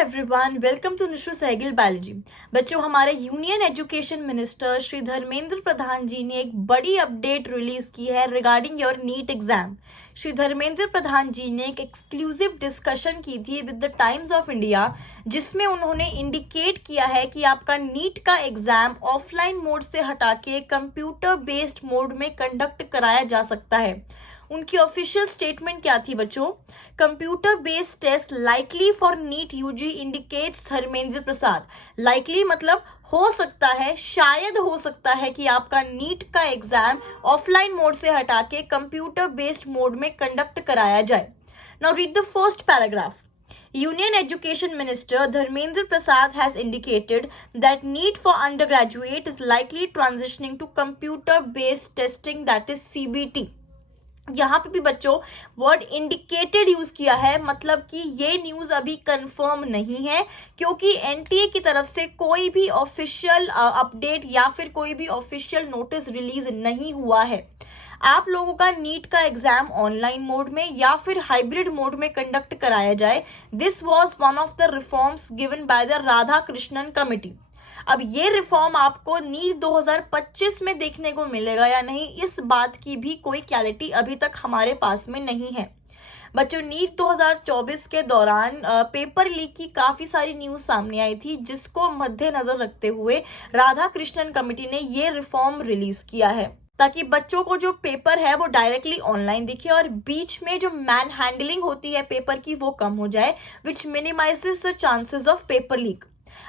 Everyone, welcome to Nishu Sehgal biology. बच्चों, हमारे union education minister Shri Dharmendra Pradhan ji ने एक बड़ी अपडेट रिलीज की है regarding your NEET exam. Shri Dharmendra Pradhan ji ने एक एक्सक्लूसिव डिस्कशन की थी with the Times of India, जिसमें उन्होंने इंडिकेट किया है कि आपका नीट का एग्जाम ऑफलाइन मोड से हटा के कंप्यूटर बेस्ड मोड में कंडक्ट कराया जा सकता है। उनकी ऑफिशियल स्टेटमेंट क्या थी बच्चों? Computer based test likely for NEET UG indicates Dharmendra Prasad. Likely मतलब हो सकता है, शायद हो सकता है कि आपका नीट का एग्जाम ऑफलाइन मोड से हटा के कंप्यूटर बेस्ड मोड में कंडक्ट कराया जाए। Now read the first paragraph. Union Education Minister Dharmendra Prasad has indicated that NEET for undergraduate is likely transitioning to computer-based testing, that is CBT. यहाँ पे भी बच्चों वर्ड इंडिकेटेड यूज किया है, मतलब कि ये न्यूज अभी कंफर्म नहीं है, क्योंकि एनटीए की तरफ से कोई भी ऑफिशियल अपडेट या फिर कोई भी ऑफिशियल नोटिस रिलीज नहीं हुआ है। आप लोगों का नीट का एग्जाम ऑनलाइन मोड में या फिर हाइब्रिड मोड में कंडक्ट कराया जाए, this was one of the reforms given by the Radha Krishnan committee. अब ये रिफॉर्म आपको नीट 2025 में देखने को मिलेगा या नहीं, इस बात की भी कोई क्लैरिटी अभी तक हमारे पास में नहीं है। बच्चों, नीट 2024 के दौरान पेपर लीक की काफी सारी न्यूज सामने आई थी, जिसको मद्देनजर रखते हुए राधा कृष्णन कमेटी ने ये रिफॉर्म रिलीज किया है, ताकि बच्चों को जो पेपर है वो डायरेक्टली ऑनलाइन दिखे और बीच में जो मैन हैंडलिंग होती है पेपर की वो कम हो जाए, which minimizes the chances of paper leak.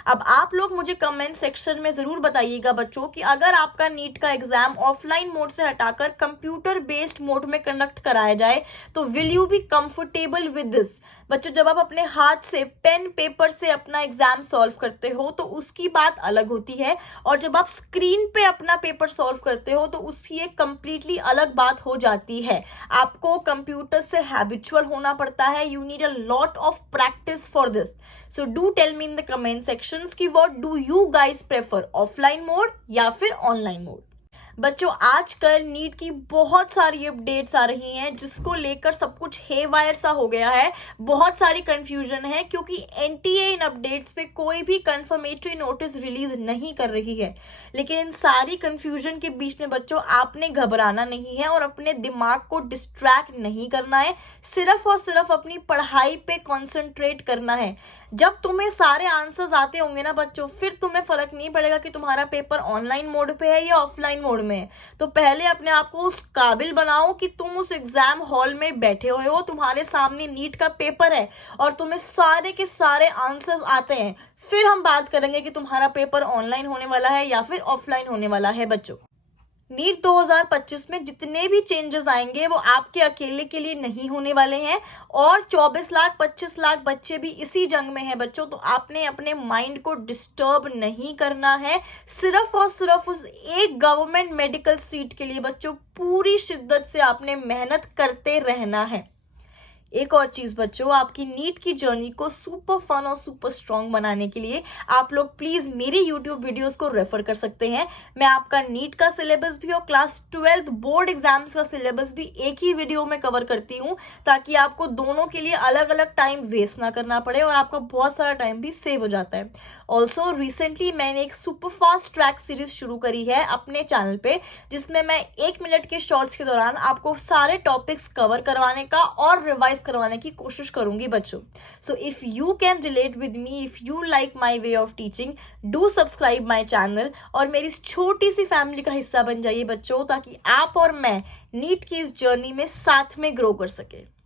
अब आप लोग मुझे कमेंट सेक्शन में जरूर बताइएगा बच्चों कि अगर आपका नीट का एग्जाम ऑफलाइन मोड से हटाकर कंप्यूटर बेस्ड मोड में कंडक्ट कराया जाए तो will you be comfortable with this. बच्चों, जब आप अपने हाथ से पेन पेपर से अपना एग्जाम सॉल्व करते हो तो उसकी बात अलग होती है, और जब आप स्क्रीन पे अपना पेपर सॉल्व करते हो तो उसकी एक कंप्लीटली अलग बात हो जाती है। आपको कंप्यूटर से हैबिचुअल होना पड़ता है। You need a lot of practice for this. So do tell me in the comment sections कि what do you guys prefer, offline mode या फिर ऑनलाइन मोड। बच्चों, आजकल नीट की बहुत सारी अपडेट्स आ रही हैं, जिसको लेकर सब कुछ हेवायर सा हो गया है, बहुत सारी कंफ्यूजन है, क्योंकि एनटीए इन अपडेट्स पे कोई भी कंफर्मेटरी नोटिस रिलीज नहीं कर रही है। लेकिन इन सारी कंफ्यूजन के बीच में बच्चों आपने घबराना नहीं है और अपने दिमाग को डिस्ट्रैक्ट नहीं करना है, सिर्फ और सिर्फ अपनी पढ़ाई पे कॉन्सेंट्रेट करना है। जब तुम्हें सारे आंसर्स आते होंगे ना बच्चों, फिर तुम्हें फर्क नहीं पड़ेगा कि तुम्हारा पेपर ऑनलाइन मोड पे है या ऑफलाइन मोड में है। तो पहले अपने आप को उस काबिल बनाओ कि तुम उस एग्जाम हॉल में बैठे हुए हो, तुम्हारे सामने नीट का पेपर है और तुम्हें सारे के सारे आंसर्स आते हैं। फिर हम बात करेंगे कि तुम्हारा पेपर ऑनलाइन होने वाला है या फिर ऑफलाइन होने वाला है। बच्चों, नीट 2025 में जितने भी चेंजेस आएंगे वो आपके अकेले के लिए नहीं होने वाले हैं, और 24 लाख 25 लाख बच्चे भी इसी जंग में हैं बच्चों। तो आपने अपने माइंड को डिस्टर्ब नहीं करना है, सिर्फ और सिर्फ उस एक गवर्नमेंट मेडिकल सीट के लिए बच्चों पूरी शिद्दत से आपने मेहनत करते रहना है। एक और चीज बच्चों, आपकी नीट की जर्नी को सुपर फन और सुपर स्ट्रॉन्ग बनाने के लिए आप लोग प्लीज मेरी यूट्यूब वीडियोस को रेफर कर सकते हैं। मैं आपका नीट का सिलेबस भी और क्लास 12 बोर्ड एग्जाम्स का सिलेबस भी एक ही वीडियो में कवर करती हूँ, ताकि आपको दोनों के लिए अलग अलग टाइम वेस्ट ना करना पड़े और आपका बहुत सारा टाइम भी सेव हो जाता है। ऑल्सो रिसेंटली मैंने एक सुपर फास्ट ट्रैक सीरीज शुरू करी है अपने चैनल पे, जिसमें मैं 1 मिनट के शॉर्ट्स के दौरान आपको सारे टॉपिक्स कवर करवाने का और रिवाइज करवाने की कोशिश करूंगी बच्चों। So if you can relate with me, if you like my way of teaching, do subscribe my channel और मेरी छोटी सी फैमिली का हिस्सा बन जाइए बच्चों, ताकि आप और मैं नीट की इस जर्नी में साथ में ग्रो कर सके।